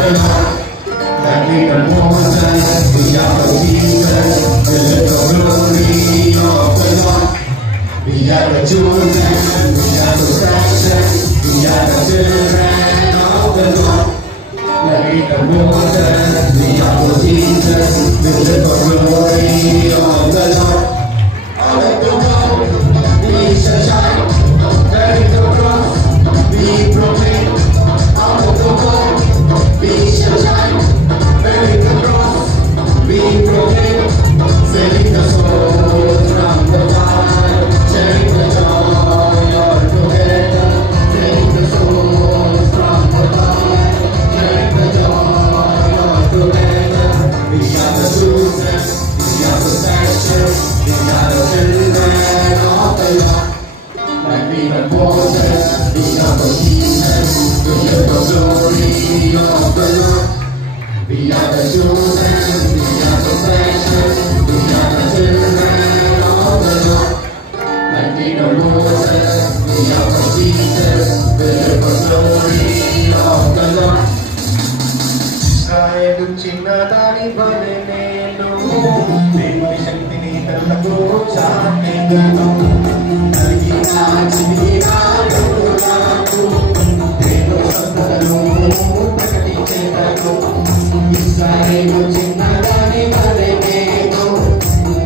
the Lord. That we can Moses, we are the Jesus, the little glory of the Lord. We are the chosen, we are the precious, we are the children of the Lord. That we can Moses, we are the Jesus, the little glory of the Lord. Out of the world, we shall shine. There is the cross, we proclaim. Out of the world, we shall shine. Bearing the cross, we proclaim, saving the souls from the fire, sharing the joy all together, saving the souls from the fire, sharing the joy all together. We are the chosen, we are the precious, we are the children of the Lord. Like we are Moses, we are the Jesus, we are the glory of the Lord. We are the chosen, we are the precious, we are the children of the Lord. Like we are Moses, we are the Jesus, we are the glory of the Lord. Israel చిన్నదాని వలె నేను దేవుని శక్తిని తనకు చాటెదను. కలిగిన చిన్న గౌరవకు దేవుని స్వస్థతను ప్రకటించెదను. ఇశ్రాయేలు చిన్నదాని వలె నేను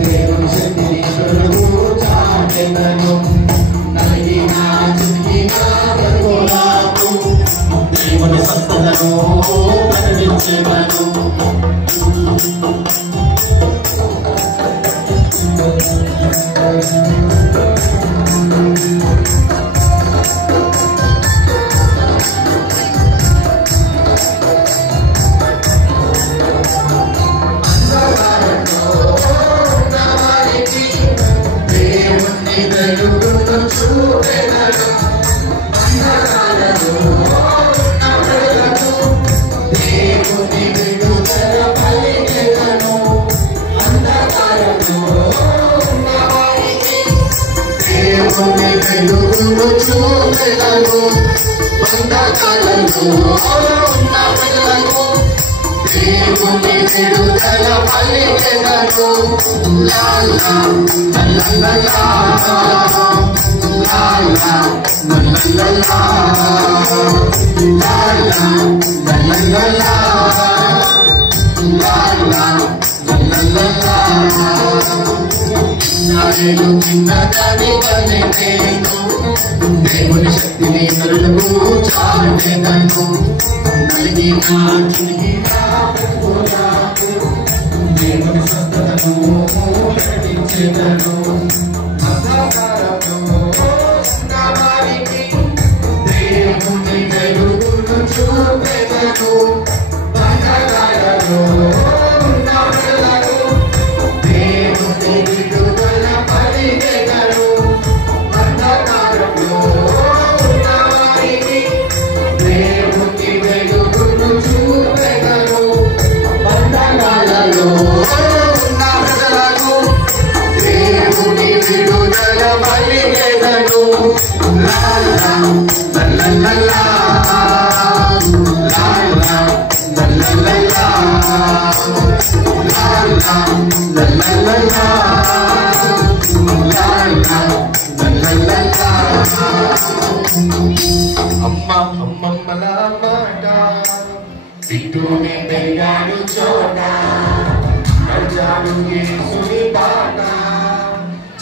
దేవుని శక్తిని తనకు చాటెదను. కలిగిన చిన్న గౌరవకు దేవుని స్వస్థతను ప్రకటించెదను. దేవుని శక్తిని కరులకు చాటెదను. కలిగిన దేవుని స్వస్థతను ప్రకటించెదను. దేవుని వెలుగును చూపెదను. దేవుని విడుదల పలికెదను. దేవుని వెలుగును చూపెదను. బంధకాలలో ఉన్న ప్రజలకు దేవుని విడుదల పలికెదను. అమ్మమ్మల మాట వింటూనే పెరిగాడు చోట, నడిచాడు యేసుని బాట,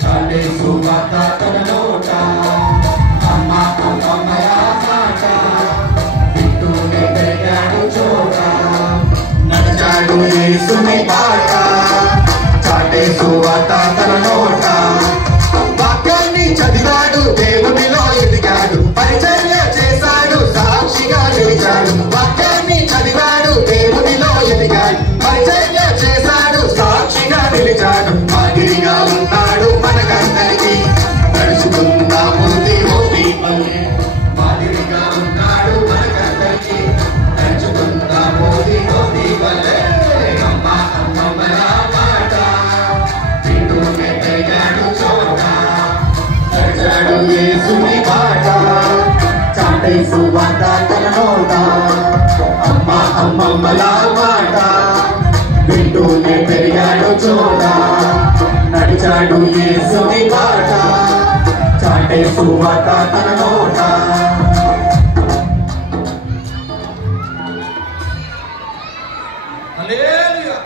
చాలే సువార్త తన నోట. అమ్మమ్మల మాట వింటూనే పెరిగాడు చోట, నడిచాడు యేసుని బాట, చాలే సువార్త తన నోట. వాక్యాన్ని చదివాడు, దేవునిలో ఎదిగాడు, పరిచర్య చేశాడు, సాక్షిగా నిలిచాడు. వాక్యాన్ని చదివాడు, దేవునిలో ఎదిగాడు, పరిచర్య చేశాడు, సాక్షిగా నిలిచాడు. మాదిరిగా ఉన్నాడు మనకందరికీ, నడుచుకుందాము దేవుని వలె. మాదిరిగా ఉన్నాడు మనకందరికీ, నడుచుకుందాము దేవుని వలె. అమ్మ అమ్మ అమ్మల మాట వింటూనే పెరిగాడు చోట నడిచాడు యేసుని బాట చాటే సువార్త తన నోట హల్లెలూయా.